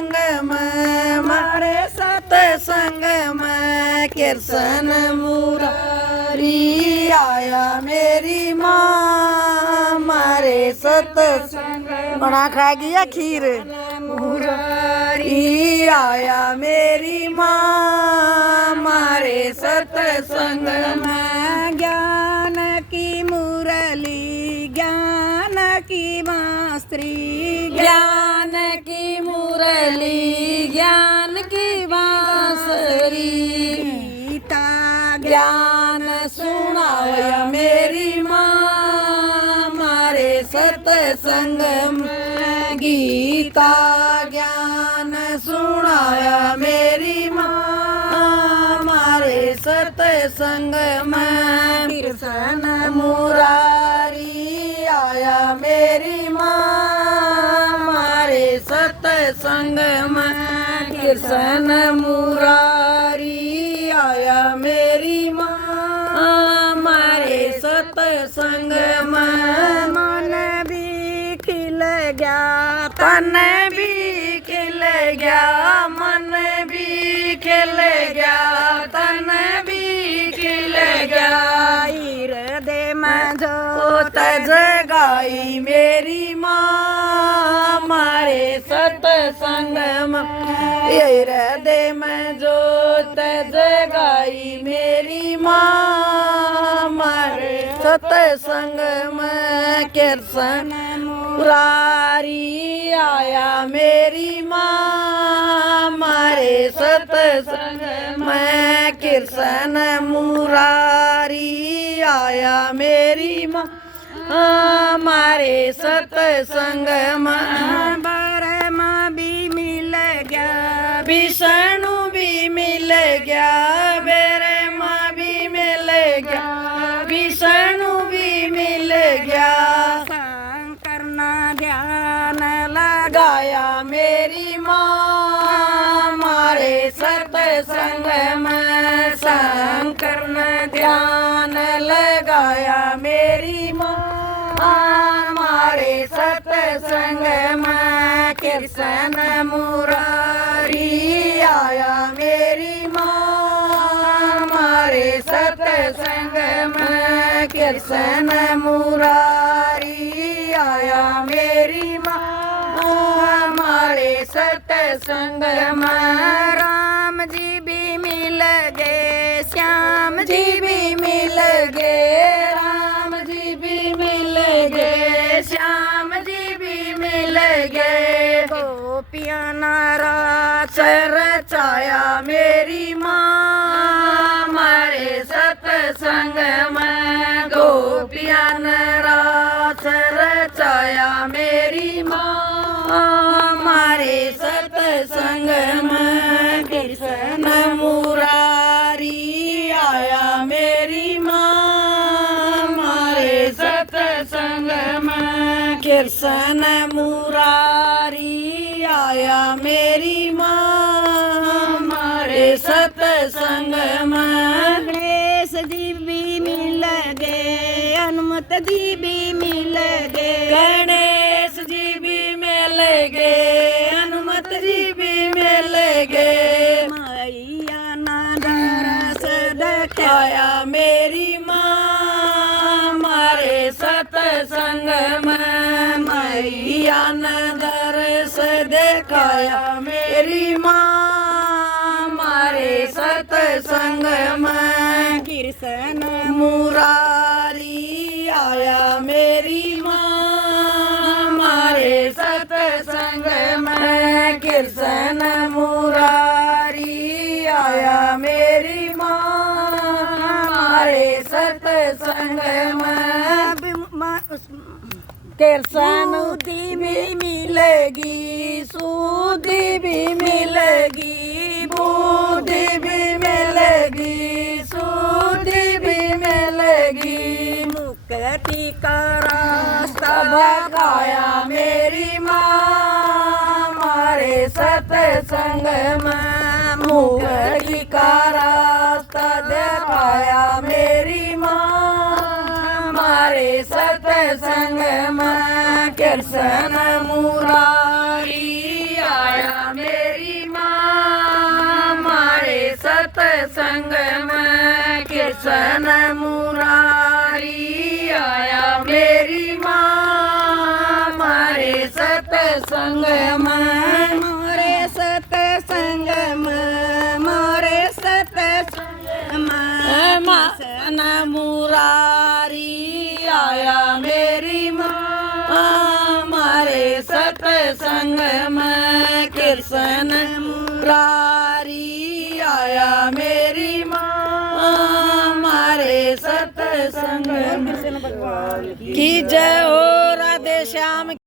संग में मारे सतसंग में कृष्ण मुरारी आया मेरी माँ मारे सतसंग बना खा गया खीर मुरारी आया मेरी माँ मारे सतसंग में ज्ञान की मुरली ज्ञान की मास्त्री ज्ञान की मुरली ज्ञान की बांसुरी गीता ज्ञान सुनाया मेरी माँ मारे सतसंग में गीता ज्ञान सुनाया मेरी माँ मारे सतसंग में कृष्ण मुरारी आया मेरी माँ मारे सतसंग में कृष्ण मुरारी आया मेरी माँ मारे सतसंग में मन भी खिल गया तन भी खिल गया मन भी खिल गया तन भी खिल गया हृदय में जोत जगाई मेरी माँ मारे सतसंग में हृदय में जोत जगाई मेरी माँ मारे सतसंग में कृष्ण मुरारी आया मेरी माँ मारे सतसंग में कृष्ण मुरारी आया मेरी माँ मारे सतसंग में ब्रह्मा भी मिल गया विष्णु भी मिल गया ब्रह्मा भी मिल गया विष्णु भी मिल गया शंकर ना ध्यान लगाया मेरी माँ मारे सतसंग में शंकर ने ध्यान लगाया मेरी माँ मारे सतसंग में कृष्ण मुरारी आया मेरी माँ मारे सतसंग में कृष्ण मुरारी आया मेरी माँ मारे सतसंग में राम जी भी मिल गए श्याम जी भी मिल गए राम जी भी मिल गए श्याम जी भी मिल गए गोपियाँ नाराज रचाया मेरी माँ मारे सतसंग में गोपियाँ नाराज रचाया मेरी माँ मारे सतसंग में कृष्ण मुरारी आया मेरी माँ मारे सतसंग में कृष्ण मुरारी आया मेरी माँ मारे सतसंग में गणेश जी भी मिल गए हनुमत जी भी मिल गए गणेश जी भी मिल गए हनुमत जी भी मिल गए मैया ना दरस दिखाया मेरी माँ मारे सतसंग में मैया ने दरस दिखाया मेरी माँ मारे सतसंग में कृष्ण मुरारी आया मेरी माँ मारे सतसंग में कृष्ण मुरारी आया मेरी माँ मारे सतसंग में कृष्ण भी मिलेगी सूदी भी मिलेगी बूढ़ी भी मिलेगी सूदी भी मिलेगी मुक्ति का रास्ता भगाया मेरी माँ मारे सतसंग में मुक्ति का रास्ता दिखाया मेरी माँ मारे सतसंग में कृष्ण मुरारी आया मेरी सत्संग में कृष्ण मुरारी आया मेरी माँ मारे सत्संग में मोरे सत्संग में मोरे सत्संग में कृष्ण मुरारी आया मेरी माँ मारे सत्संग में कृष्ण मुरारी आया मेरी माँ मारे सत्संग में की जय हो राधे श्याम।